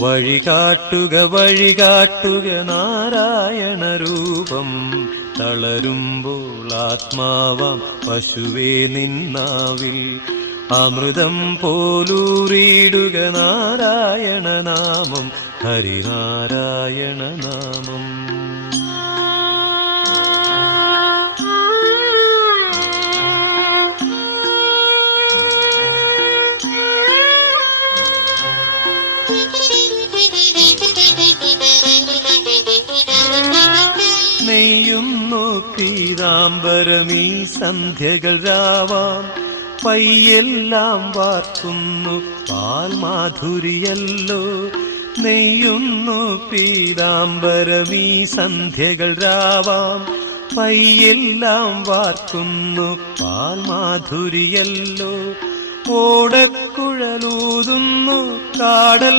വഴികാട്ടുക വഴികാട്ടുക നാരായണ രൂപം. തളരുമ്പോൾ ആത്മാവാം പശുവേ നിന്നാവിൽ അമൃതം പോലൂറിയിടുക നാരായണ നാമം, ഹരിനാരായണ നാമം. നെയ്യുന്നു പീതാംബരമീ സന്ധ്യകൾ രാവാം, പയ്യെല്ലാം വാർക്കുന്നു പാൽമാധുരിയല്ലോ. നെയ്യുന്നു പീതാംബരമീ സന്ധ്യകൾ രാവാം, പയ്യെല്ലാം വാർക്കുന്നു പാൽമാധുരിയല്ലോ. ഓടക്കുഴലൂതുന്നു കാടൽ